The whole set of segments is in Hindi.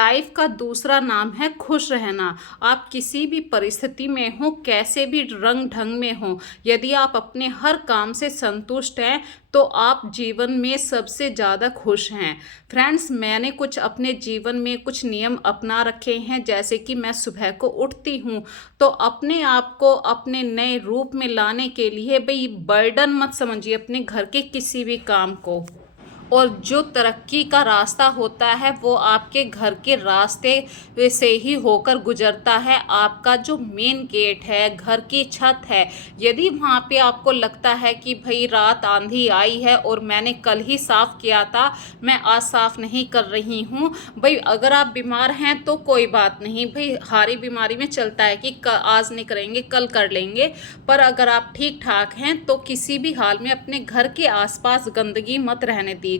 लाइफ का दूसरा नाम है खुश रहना। आप किसी भी परिस्थिति में हो, कैसे भी रंग ढंग में हो, यदि आप अपने हर काम से संतुष्ट हैं तो आप जीवन में सबसे ज़्यादा खुश हैं। फ्रेंड्स, मैंने कुछ अपने जीवन में कुछ नियम अपना रखे हैं, जैसे कि मैं सुबह को उठती हूँ तो अपने आप को अपने नए रूप में लाने के लिए भाई बर्डन मत समझिए अपने घर के किसी भी काम को। और जो तरक्की का रास्ता होता है वो आपके घर के रास्ते से ही होकर गुजरता है। आपका जो मेन गेट है, घर की छत है, यदि वहाँ पे आपको लगता है कि भाई रात आंधी आई है और मैंने कल ही साफ़ किया था, मैं आज साफ़ नहीं कर रही हूँ, भाई अगर आप बीमार हैं तो कोई बात नहीं, भाई हारी बीमारी में चलता है कि आज नहीं करेंगे कल कर लेंगे। पर अगर आप ठीक ठाक हैं तो किसी भी हाल में अपने घर के आसपास गंदगी मत रहने दीजिए,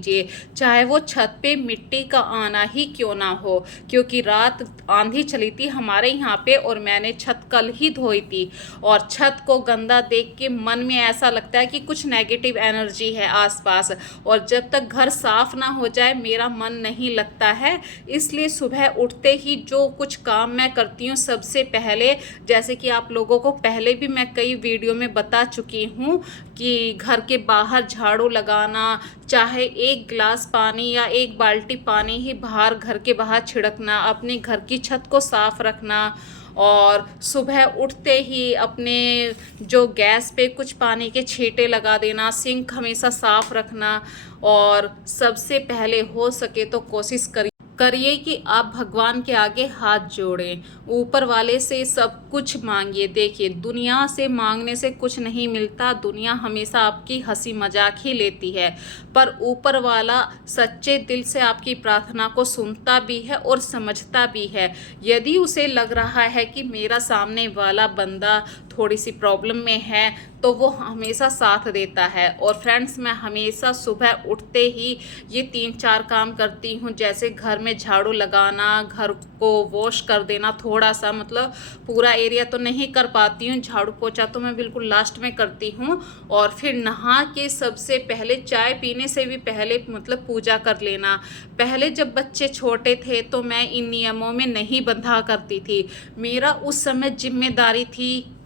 चाहे वो छत पे मिट्टी का आना ही क्यों ना हो। क्योंकि रात आंधी चली थी हमारे यहाँ पे और मैंने छत कल ही धोई थी, और छत को गंदा देख के मन में ऐसा लगता है कि कुछ नेगेटिव एनर्जी है आसपास, और जब तक घर साफ ना हो जाए मेरा मन नहीं लगता है। इसलिए सुबह उठते ही जो कुछ काम मैं करती हूँ, सबसे पहले, जैसे कि आप लोगों को पहले भी मैं कई वीडियो में बता चुकी हूँ कि घर के बाहर झाड़ू लगाना, चाहे एक गिलास पानी या एक बाल्टी पानी ही बाहर घर के बाहर छिड़कना, अपने घर की छत को साफ रखना, और सुबह उठते ही अपने जो गैस पे कुछ पानी के छींटे लगा देना, सिंक हमेशा साफ रखना। और सबसे पहले हो सके तो कोशिश करिए कि आप भगवान के आगे हाथ जोड़ें, ऊपर वाले से सब कुछ मांगिए। देखिए, दुनिया से मांगने से कुछ नहीं मिलता, दुनिया हमेशा आपकी हंसी मजाक ही लेती है, पर ऊपर वाला सच्चे दिल से आपकी प्रार्थना को सुनता भी है और समझता भी है। यदि उसे लग रहा है कि मेरा सामने वाला बंदा थोड़ी सी प्रॉब्लम में है तो वो हमेशा साथ देता है। और फ्रेंड्स, मैं हमेशा सुबह उठते ही ये 3-4 काम करती हूँ, जैसे घर में झाड़ू लगाना, घर को वॉश कर देना थोड़ा सा, मतलब पूरा एरिया तो नहीं कर पाती हूँ, झाड़ू पोछा तो मैं बिल्कुल लास्ट में करती हूँ। और फिर नहा के सबसे पहले चाय पीने से भी पहले मतलब पूजा कर लेना। पहले जब बच्चे छोटे थे तो मैं इन नियमों में नहीं बंधा करती थी, मेरा उस समय जिम्मेदारी थी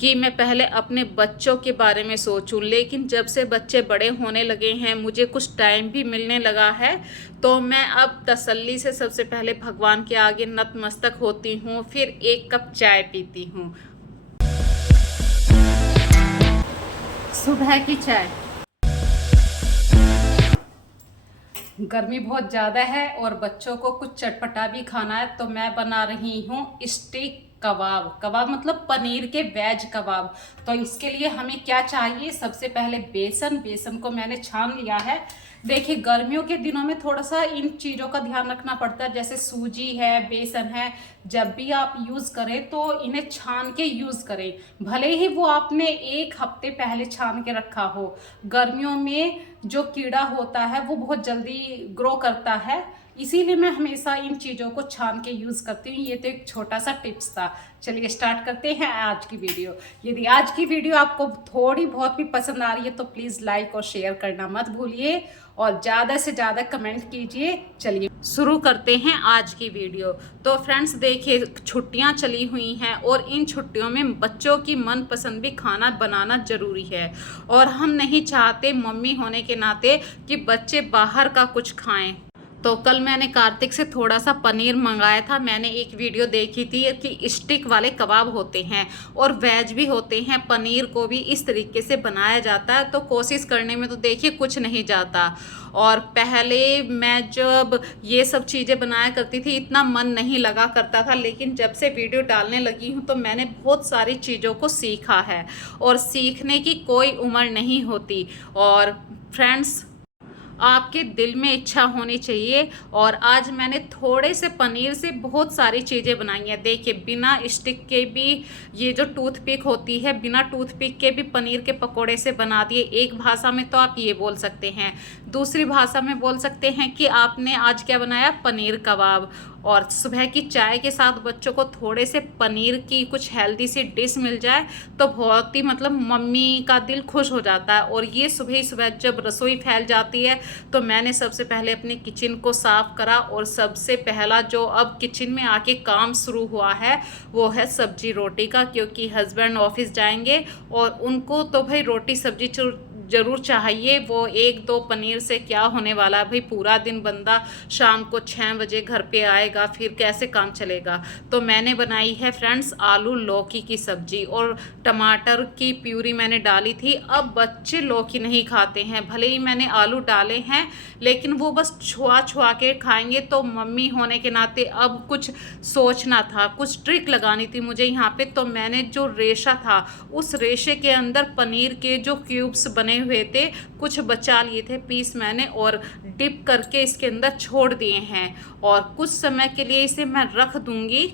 कि मैं पहले अपने बच्चों के बारे में सोचूं। लेकिन जब से बच्चे बड़े होने लगे हैं, मुझे कुछ टाइम भी मिलने लगा है, तो मैं अब तसल्ली से सबसे पहले भगवान के आगे नतमस्तक होती हूँ, फिर एक कप चाय पीती हूँ। सुबह की चाय। गर्मी बहुत ज़्यादा है और बच्चों को कुछ चटपटा भी खाना है, तो मैं बना रही हूँ स्टीक कबाब। कबाब मतलब पनीर के वेज कबाब। तो इसके लिए हमें क्या चाहिए, सबसे पहले बेसन को मैंने छान लिया है। देखिए, गर्मियों के दिनों में थोड़ा सा इन चीज़ों का ध्यान रखना पड़ता है, जैसे सूजी है, बेसन है, जब भी आप यूज़ करें तो इन्हें छान के यूज़ करें, भले ही वो आपने 1 हफ्ते पहले छान के रखा हो। गर्मियों में जो कीड़ा होता है वो बहुत जल्दी ग्रो करता है, इसीलिए मैं हमेशा इन चीज़ों को छान के यूज़ करती हूँ। ये तो एक छोटा सा टिप्स था। चलिए स्टार्ट करते हैं आज की वीडियो। यदि आज की वीडियो आपको थोड़ी बहुत भी पसंद आ रही है तो प्लीज़ लाइक और शेयर करना मत भूलिए, और ज़्यादा से ज़्यादा कमेंट कीजिए। चलिए शुरू करते हैं आज की वीडियो। तो फ्रेंड्स, देखिए, छुट्टियां चली हुई हैं और इन छुट्टियों में बच्चों की मनपसंद भी खाना बनाना ज़रूरी है, और हम नहीं चाहते मम्मी होने के नाते कि बच्चे बाहर का कुछ खाएं। तो कल मैंने कार्तिक से थोड़ा सा पनीर मंगाया था। मैंने एक वीडियो देखी थी कि स्टिक वाले कबाब होते हैं और वेज भी होते हैं, पनीर को भी इस तरीके से बनाया जाता है। तो कोशिश करने में तो देखिए कुछ नहीं जाता। और पहले मैं जब ये सब चीज़ें बनाया करती थी इतना मन नहीं लगा करता था, लेकिन जब से वीडियो डालने लगी हूँ तो मैंने बहुत सारी चीज़ों को सीखा है, और सीखने की कोई उम्र नहीं होती। और फ्रेंड्स, आपके दिल में इच्छा होनी चाहिए। और आज मैंने थोड़े से पनीर से बहुत सारी चीज़ें बनाई हैं। देखिए, बिना स्टिक के भी, ये जो टूथपिक होती है, बिना टूथपिक के भी पनीर के पकोड़े से बना दिए। एक भाषा में तो आप ये बोल सकते हैं, दूसरी भाषा में बोल सकते हैं कि आपने आज क्या बनाया, पनीर कबाब। और सुबह की चाय के साथ बच्चों को थोड़े से पनीर की कुछ हेल्दी सी डिश मिल जाए तो बहुत ही मतलब मम्मी का दिल खुश हो जाता है। और ये सुबह ही सुबह जब रसोई फैल जाती है तो मैंने सबसे पहले अपने किचन को साफ करा, और सबसे पहला जो अब किचन में आके काम शुरू हुआ है वो है सब्जी रोटी का, क्योंकि हस्बैंड ऑफिस जाएंगे और उनको तो भाई रोटी सब्जी जरूर चाहिए। वो एक दो पनीर से क्या होने वाला है भाई, पूरा दिन बंदा शाम को 6 बजे घर पे आएगा, फिर कैसे काम चलेगा। तो मैंने बनाई है फ्रेंड्स आलू लौकी की सब्जी, और टमाटर की प्यूरी मैंने डाली थी। अब बच्चे लौकी नहीं खाते हैं, भले ही मैंने आलू डाले हैं लेकिन वो बस छुआ छुआ के खाएंगे। तो मम्मी होने के नाते अब कुछ सोचना था, कुछ ट्रिक लगानी थी मुझे यहाँ पे। तो मैंने जो रेशा था उस रेशे के अंदर पनीर के जो क्यूब्स बने हुए थे कुछ बचा लिए थे पीस मैंने, और डिप करके इसके अंदर छोड़ दिए हैं, और कुछ समय के लिए इसे मैं रख दूंगी।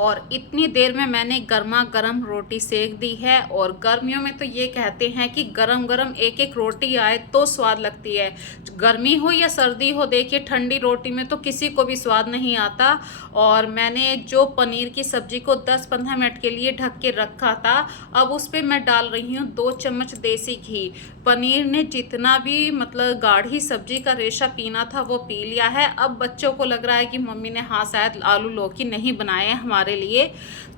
और इतनी देर में मैंने गर्मा गर्म रोटी सेक दी है। और गर्मियों में तो ये कहते हैं कि गरम गरम एक एक रोटी आए तो स्वाद लगती है, गर्मी हो या सर्दी हो। देखिए ठंडी रोटी में तो किसी को भी स्वाद नहीं आता। और मैंने जो पनीर की सब्जी को 10-15 मिनट के लिए ढक के रखा था, अब उस पर मैं डाल रही हूँ 2 चम्मच देसी घी। पनीर ने जितना भी मतलब गाढ़ी सब्जी का रेशा पीना था वो पी लिया है। अब बच्चों को लग रहा है कि मम्मी ने हाँ शायद आलू लौकी नहीं बनाए हैं हमारे लिए।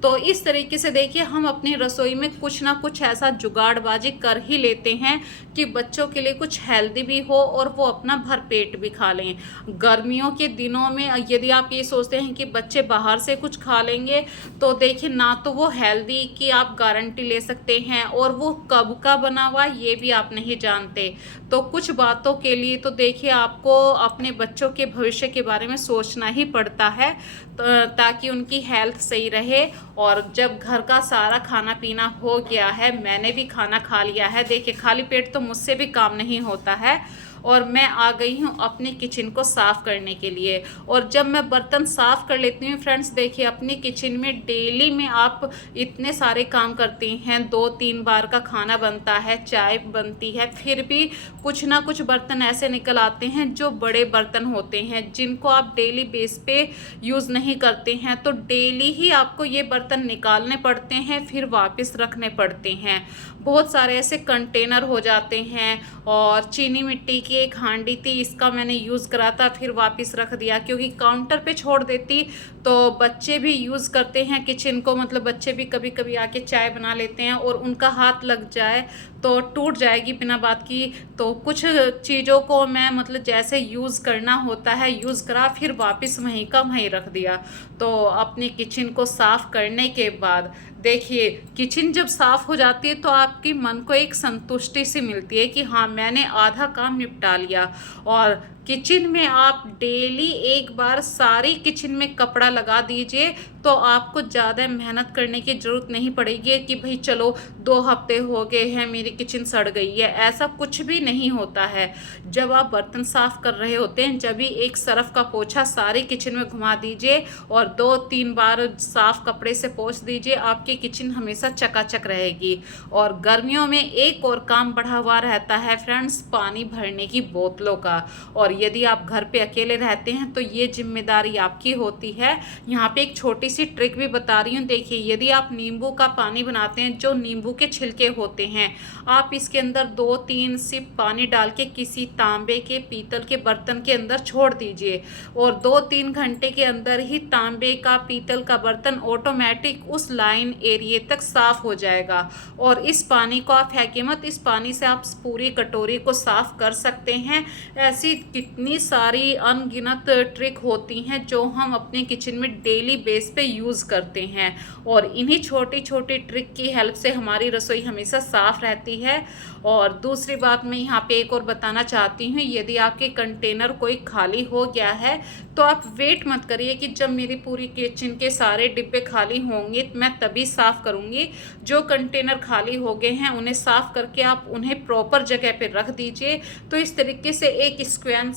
तो इस तरीके से देखिए हम अपनी रसोई में कुछ ना कुछ ऐसा जुगाड़बाजी कर ही लेते हैं कि बच्चों के लिए कुछ हेल्दी भी हो और वो अपना भर पेट भी खा लें। गर्मियों के दिनों में यदि आप ये सोचते हैं कि बच्चे बाहर से कुछ खा लेंगे तो देखिए ना तो वो हेल्दी की आप गारंटी ले सकते हैं, और वो कब का बना हुआ ये भी आप नहीं जानते। तो कुछ बातों के लिए तो देखिए आपको अपने बच्चों के भविष्य के बारे में सोचना ही पड़ता है, ताकि उनकी हेल्थ सही रहे। और जब घर का सारा खाना पीना हो गया है, मैंने भी खाना खा लिया है, देखिए खाली पेट तो मुझसे भी काम नहीं होता है। और मैं आ गई हूँ अपने किचन को साफ़ करने के लिए। और जब मैं बर्तन साफ़ कर लेती हूँ फ्रेंड्स, देखिए अपनी किचन में डेली में आप इतने सारे काम करते हैं, 2-3 बार का खाना बनता है, चाय बनती है, फिर भी कुछ ना कुछ बर्तन ऐसे निकल आते हैं जो बड़े बर्तन होते हैं जिनको आप डेली बेस पे यूज़ नहीं करते हैं। तो डेली ही आपको ये बर्तन निकालने पड़ते हैं, फिर वापस रखने पड़ते हैं। बहुत सारे ऐसे कंटेनर हो जाते हैं। और चीनी मिट्टी की एक हांडी थी, इसका मैंने यूज़ करा था, फिर वापस रख दिया क्योंकि काउंटर पे छोड़ देती तो बच्चे भी यूज़ करते हैं किचन को, मतलब बच्चे भी कभी कभी आके चाय बना लेते हैं और उनका हाथ लग जाए तो टूट जाएगी बिना बात की। तो कुछ चीज़ों को मैं मतलब जैसे यूज़ करना होता है यूज़ करा, फिर वापस वहीं का वहीं रख दिया। तो अपने किचन को साफ़ करने के बाद देखिए किचन जब साफ़ हो जाती है तो आपकी मन को एक संतुष्टि सी मिलती है कि हाँ मैंने आधा काम निपटा लिया। और किचन में आप डेली एक बार सारी किचन में कपड़ा लगा दीजिए तो आपको ज़्यादा मेहनत करने की ज़रूरत नहीं पड़ेगी कि भाई चलो 2 हफ्ते हो गए हैं मेरी किचन सड़ गई है, ऐसा कुछ भी नहीं होता है। जब आप बर्तन साफ़ कर रहे होते हैं जब भी एक सरफ का पोछा सारी किचन में घुमा दीजिए और 2-3 बार साफ़ कपड़े से पोंछ दीजिए, आपकी किचन हमेशा चकाचक रहेगी। और गर्मियों में एक और काम बढ़ा हुआ रहता है फ्रेंड्स, पानी भरने की बोतलों का। और यदि आप घर पे अकेले रहते हैं तो ये जिम्मेदारी आपकी होती है। यहाँ पे एक छोटी सी ट्रिक भी बता रही हूँ। देखिए यदि आप नींबू का पानी बनाते हैं, जो नींबू के छिलके होते हैं, आप इसके अंदर 2-3 सिप पानी डाल के किसी तांबे के पीतल के बर्तन के अंदर छोड़ दीजिए और 2-3 घंटे के अंदर ही तांबे का पीतल का बर्तन ऑटोमेटिक उस लाइन एरिए तक साफ हो जाएगा। और इस पानी को आप फेंके मत, इस पानी से आप पूरी कटोरी को साफ कर सकते हैं। ऐसी कितनी सारी अनगिनत ट्रिक होती हैं जो हम अपने किचन में डेली बेस पे यूज़ करते हैं, और इन्हीं छोटी छोटी ट्रिक की हेल्प से हमारी रसोई हमेशा साफ़ रहती है। और दूसरी बात मैं यहाँ पे एक और बताना चाहती हूँ, यदि आपके कंटेनर कोई खाली हो गया है तो आप वेट मत करिए कि जब मेरी पूरी किचन के सारे डिब्बे खाली होंगे मैं तभी साफ़ करूँगी। जो कंटेनर खाली हो गए हैं उन्हें साफ़ करके आप उन्हें प्रॉपर जगह पे रख दीजिए। तो इस तरीके से एक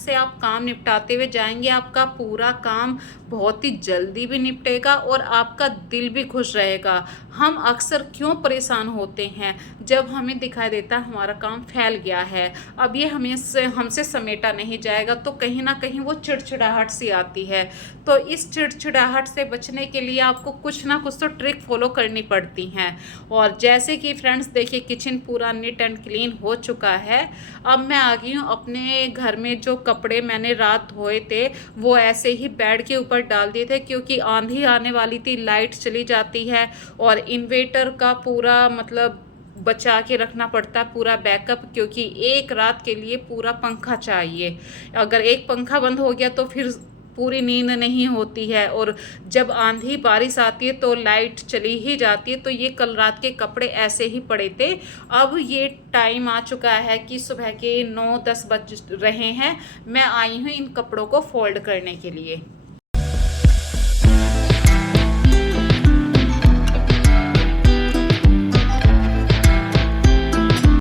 से आप काम निपटाते हुए जाएंगे, आपका पूरा काम बहुत ही जल्दी भी निपटेगा और आपका दिल भी खुश रहेगा। हम अक्सर क्यों परेशान होते हैं? जब हमें दिखाई देता है हमारा काम फैल गया है, अब ये हमसे समेटा नहीं जाएगा, तो कहीं ना कहीं वो चिड़चिड़ाहट सी आती है। तो इस चिड़चिड़ाहट से बचने के लिए आपको कुछ ना कुछ तो ट्रिक फॉलो करनी पड़ती हैं। और जैसे कि फ्रेंड्स देखिए, किचन पूरा नीट एंड क्लीन हो चुका है। अब मैं आ गई हूँ अपने घर में, जो कपड़े मैंने रात धोए थे वो ऐसे ही बेड के ऊपर डाल दिए थे, क्योंकि आंधी आने वाली थी, लाइट चली जाती है और इन्वेटर का पूरा मतलब बचा के रखना पड़ता है पूरा बैकअप, क्योंकि एक रात के लिए पूरा पंखा चाहिए। अगर एक पंखा बंद हो गया तो फिर पूरी नींद नहीं होती है, और जब आंधी बारिश आती है तो लाइट चली ही जाती है। तो ये कल रात के कपड़े ऐसे ही पड़े थे। अब ये टाइम आ चुका है कि सुबह के 9-10 बज रहे हैं। मैं आई हूँ इन कपड़ों को फोल्ड करने के लिए।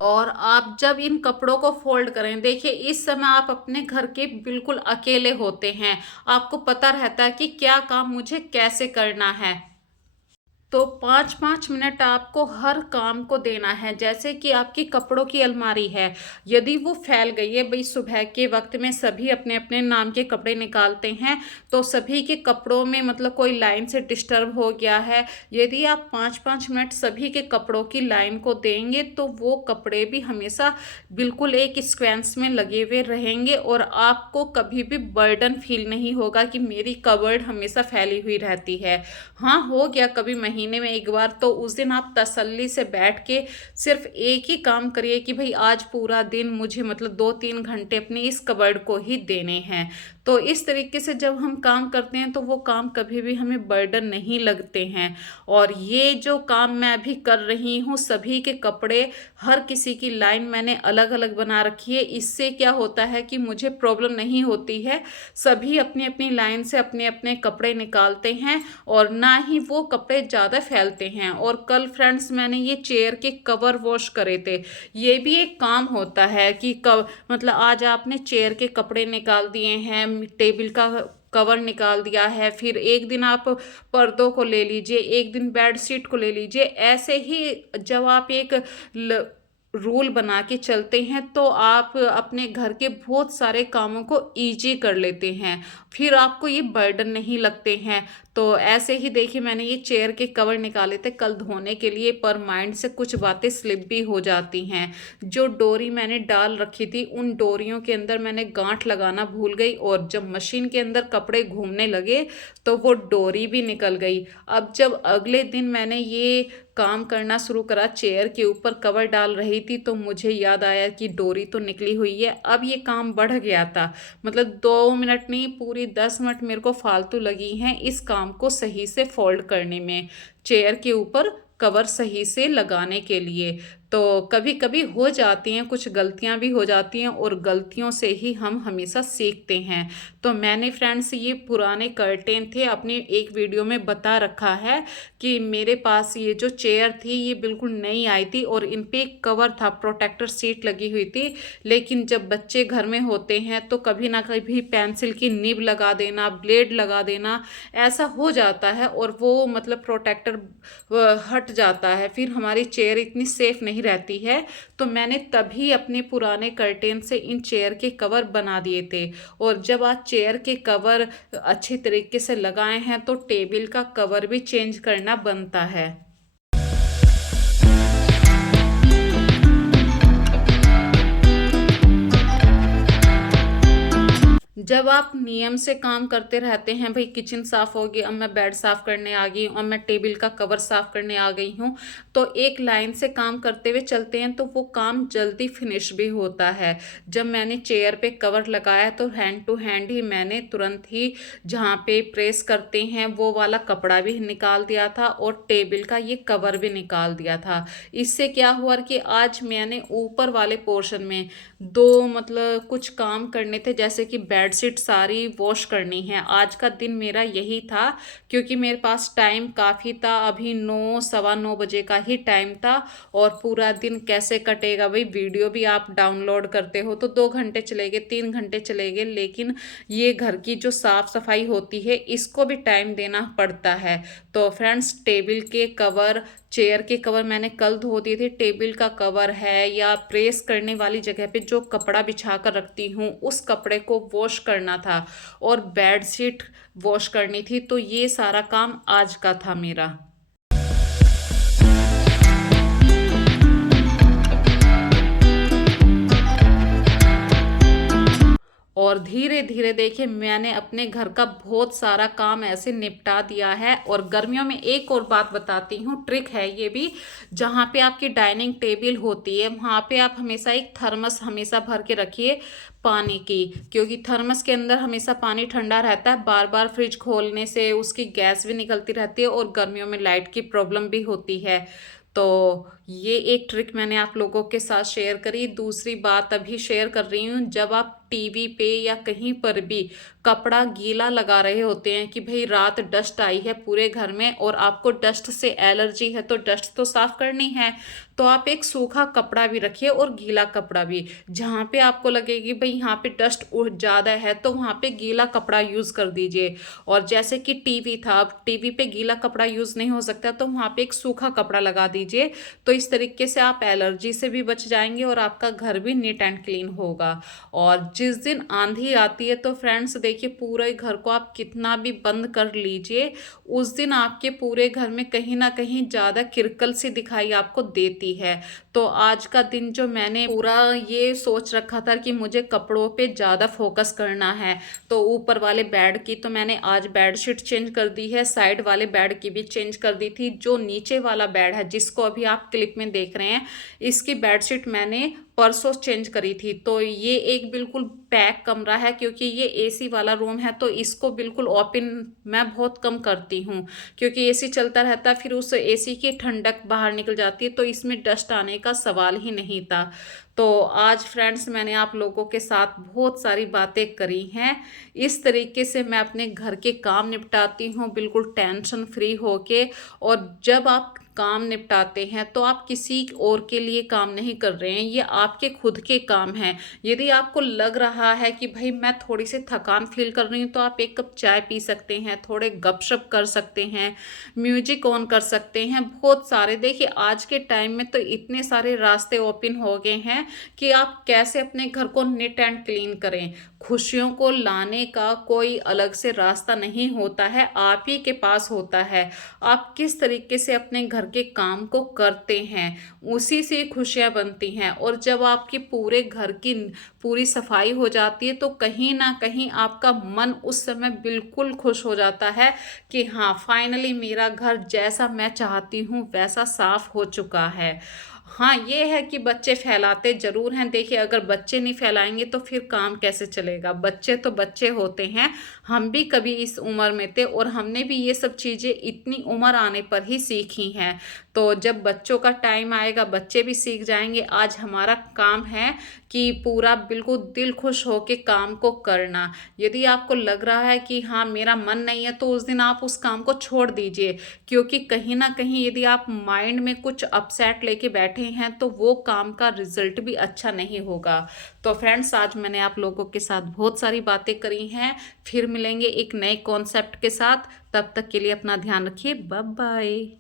और आप जब इन कपड़ों को फोल्ड करें, देखिए इस समय आप अपने घर के बिल्कुल अकेले होते हैं। आपको पता रहता है कि क्या काम मुझे कैसे करना है। तो 5-5 मिनट आपको हर काम को देना है। जैसे कि आपकी कपड़ों की अलमारी है, यदि वो फैल गई है, भाई सुबह के वक्त में सभी अपने अपने नाम के कपड़े निकालते हैं, तो सभी के कपड़ों में मतलब कोई लाइन से डिस्टर्ब हो गया है। यदि आप 5-5 मिनट सभी के कपड़ों की लाइन को देंगे तो वो कपड़े भी हमेशा बिल्कुल एक स्क्वेंस में लगे हुए रहेंगे, और आपको कभी भी बर्डन फील नहीं होगा कि मेरी कबर्ड हमेशा फैली हुई रहती है। हाँ, हो गया कभी महीने में एक बार, तो उस दिन आप तसल्ली से बैठ के सिर्फ एक ही काम करिए कि भाई आज पूरा दिन मुझे मतलब 2-3 घंटे अपनी इस कबर्ड को ही देने हैं। तो इस तरीके से जब हम काम करते हैं तो वो काम कभी भी हमें बर्डन नहीं लगते हैं। और ये जो काम मैं अभी कर रही हूँ, सभी के कपड़े हर किसी की लाइन मैंने अलग अलग बना रखी है। इससे क्या होता है कि मुझे प्रॉब्लम नहीं होती है। सभी अपनी अपनी लाइन से अपने अपने कपड़े निकालते हैं और ना ही वो कपड़े ज़्यादा फैलते हैं। और कल फ्रेंड्स मैंने ये चेयर के कवर वॉश करे थे। ये भी एक काम होता है कि मतलब आज आपने चेयर के कपड़े निकाल दिए हैं, टेबल का कवर निकाल दिया है, फिर एक दिन आप पर्दों को ले लीजिए, एक दिन बेड शीट को ले लीजिए। ऐसे ही जब आप एक रूल बना के चलते हैं तो आप अपने घर के बहुत सारे कामों को इजी कर लेते हैं, फिर आपको ये बर्डन नहीं लगते हैं। तो ऐसे ही देखिए, मैंने ये चेयर के कवर निकाले थे कल धोने के लिए, पर माइंड से कुछ बातें स्लिप भी हो जाती हैं। जो डोरी मैंने डाल रखी थी उन डोरियों के अंदर मैंने गांठ लगाना भूल गई, और जब मशीन के अंदर कपड़े घूमने लगे तो वो डोरी भी निकल गई। अब जब अगले दिन मैंने ये काम करना शुरू करा, चेयर के ऊपर कवर डाल रही थी, तो मुझे याद आया कि डोरी तो निकली हुई है। अब ये काम बढ़ गया था, मतलब 2 मिनट नहीं, पूरी 10 मिनट मेरे को फालतू लगी हैं इस काम को सही से फोल्ड करने में, चेयर के ऊपर कवर सही से लगाने के लिए। तो कभी कभी हो जाती हैं, कुछ गलतियां भी हो जाती हैं, और गलतियों से ही हम हमेशा सीखते हैं। तो मैंने फ्रेंड्स ये पुराने कर्टेन थे, अपनी एक वीडियो में बता रखा है कि मेरे पास ये जो चेयर थी ये बिल्कुल नई आई थी, और इन पे एक कवर था, प्रोटेक्टर सीट लगी हुई थी। लेकिन जब बच्चे घर में होते हैं तो कभी ना कभी पेंसिल की निब लगा देना, ब्लेड लगा देना, ऐसा हो जाता है, और वो मतलब प्रोटेक्टर हट जाता है, फिर हमारी चेयर इतनी सेफ नहीं रहती है। तो मैंने तभी अपने पुराने कर्टेन से इन चेयर के कवर बना दिए थे। और जब आज चेयर के कवर अच्छी तरीके से लगाए हैं तो टेबल का कवर भी चेंज करना बनता है। जब आप नियम से काम करते रहते हैं, भाई किचन साफ हो गई, अब मैं बेड साफ करने आ गई हूँ, अब मैं टेबल का कवर साफ करने आ गई हूँ, तो एक लाइन से काम करते हुए चलते हैं तो वो काम जल्दी फिनिश भी होता है। जब मैंने चेयर पे कवर लगाया तो हैंड टू हैंड ही मैंने तुरंत ही जहाँ पे प्रेस करते हैं वो वाला कपड़ा भी निकाल दिया था, और टेबल का ये कवर भी निकाल दिया था। इससे क्या हुआ कि आज मैंने ऊपर वाले पोर्शन में दो मतलब कुछ काम करने थे, जैसे कि बेड बेडशीट सारी वॉश करनी है। आज का दिन मेरा यही था क्योंकि मेरे पास टाइम काफ़ी था, अभी 9 सवा 9 बजे का ही टाइम था। और पूरा दिन कैसे कटेगा भाई, वीडियो भी आप डाउनलोड करते हो तो 2 घंटे चले गए, 3 घंटे चले गए, लेकिन ये घर की जो साफ़ सफाई होती है इसको भी टाइम देना पड़ता है। तो फ्रेंड्स, टेबल के कवर, चेयर के कवर मैंने कल धो दिए थे। टेबल का कवर है या प्रेस करने वाली जगह पे जो कपड़ा बिछा कर रखती हूँ उस कपड़े को वॉश करना था और बेडशीट वॉश करनी थी। तो ये सारा काम आज का था मेरा। और धीरे धीरे देखिए मैंने अपने घर का बहुत सारा काम ऐसे निपटा दिया है। और गर्मियों में एक और बात बताती हूँ, ट्रिक है ये भी। जहाँ पे आपकी डाइनिंग टेबल होती है वहाँ पे आप हमेशा एक थर्मस हमेशा भर के रखिए पानी की, क्योंकि थर्मस के अंदर हमेशा पानी ठंडा रहता है। बार बार फ्रिज खोलने से उसकी गैस भी निकलती रहती है और गर्मियों में लाइट की प्रॉब्लम भी होती है। तो ये एक ट्रिक मैंने आप लोगों के साथ शेयर करी। दूसरी बात अभी शेयर कर रही हूँ, जब आप टीवी पे या कहीं पर भी कपड़ा गीला लगा रहे होते हैं कि भाई रात डस्ट आई है पूरे घर में और आपको डस्ट से एलर्जी है तो डस्ट तो साफ करनी है, तो आप एक सूखा कपड़ा भी रखिए और गीला कपड़ा भी। जहाँ पे आपको लगेगी भाई यहाँ पे डस्ट ज़्यादा है तो वहाँ पे गीला कपड़ा यूज़ कर दीजिए। और जैसे कि टीवी था, अब टीवी पे गीला कपड़ा यूज़ नहीं हो सकता तो वहाँ पे एक सूखा कपड़ा लगा दीजिए। तो इस तरीके से आप एलर्जी से भी बच जाएंगे और आपका घर भी नीट एंड क्लीन होगा। और जिस दिन आंधी आती है तो फ्रेंड्स देखिए पूरे घर को आप कितना भी बंद कर लीजिए, उस दिन आपके पूरे घर में कहीं ना कहीं ज़्यादा किरकल सी दिखाई आपको देती है। तो आज का दिन जो मैंने पूरा ये सोच रखा था कि मुझे कपड़ों पे ज़्यादा फोकस करना है, तो ऊपर वाले बेड की तो मैंने आज बेडशीट चेंज कर दी है, साइड वाले बेड की भी चेंज कर दी थी। जो नीचे वाला बेड है जिसको अभी आप क्लिप में देख रहे हैं, इसकी बेडशीट मैंने परसों चेंज करी थी। तो ये एक बिल्कुल पैक कमरा है क्योंकि ये एसी वाला रूम है, तो इसको बिल्कुल ओपन मैं बहुत कम करती हूँ क्योंकि एसी चलता रहता है, फिर उस एसी की ठंडक बाहर निकल जाती है तो इसमें डस्ट आने का सवाल ही नहीं था। तो आज फ्रेंड्स मैंने आप लोगों के साथ बहुत सारी बातें करी हैं। इस तरीके से मैं अपने घर के काम निपटाती हूँ बिल्कुल टेंशन फ्री होके। और जब आप काम निपटाते हैं तो आप किसी और के लिए काम नहीं कर रहे हैं, ये आपके खुद के काम हैं। यदि आपको लग रहा है कि भाई मैं थोड़ी सी थकान फील कर रही हूँ तो आप एक कप चाय पी सकते हैं, थोड़े गपशप कर सकते हैं, म्यूजिक ऑन कर सकते हैं, बहुत सारे। देखिए आज के टाइम में तो इतने सारे रास्ते ओपन हो गए हैं कि आप कैसे अपने घर को नीट एंड क्लीन करें। खुशियों को लाने का कोई अलग से रास्ता नहीं होता है, आप ही के पास होता है। आप किस तरीके से अपने घर के काम को करते हैं उसी से खुशियां बनती हैं। और जब आपके पूरे घर की पूरी सफाई हो जाती है तो कहीं ना कहीं आपका मन उस समय बिल्कुल खुश हो जाता है कि हाँ फाइनली मेरा घर जैसा मैं चाहती हूँ वैसा साफ हो चुका है। हाँ ये है कि बच्चे फैलाते ज़रूर हैं। देखिए अगर बच्चे नहीं फैलाएंगे तो फिर काम कैसे चलेगा। बच्चे तो बच्चे होते हैं, हम भी कभी इस उम्र में थे और हमने भी ये सब चीज़ें इतनी उम्र आने पर ही सीखी हैं। तो जब बच्चों का टाइम आएगा बच्चे भी सीख जाएंगे। आज हमारा काम है कि पूरा बिल्कुल दिल खुश हो के काम को करना। यदि आपको लग रहा है कि हाँ मेरा मन नहीं है तो उस दिन आप उस काम को छोड़ दीजिए, क्योंकि कहीं ना कहीं यदि आप माइंड में कुछ अपसेट लेके बैठे हैं तो वो काम का रिजल्ट भी अच्छा नहीं होगा। तो फ्रेंड्स आज मैंने आप लोगों के साथ बहुत सारी बातें करी हैं। फिर मिलेंगे एक नए कॉन्सेप्ट के साथ, तब तक के लिए अपना ध्यान रखिए। Bye bye.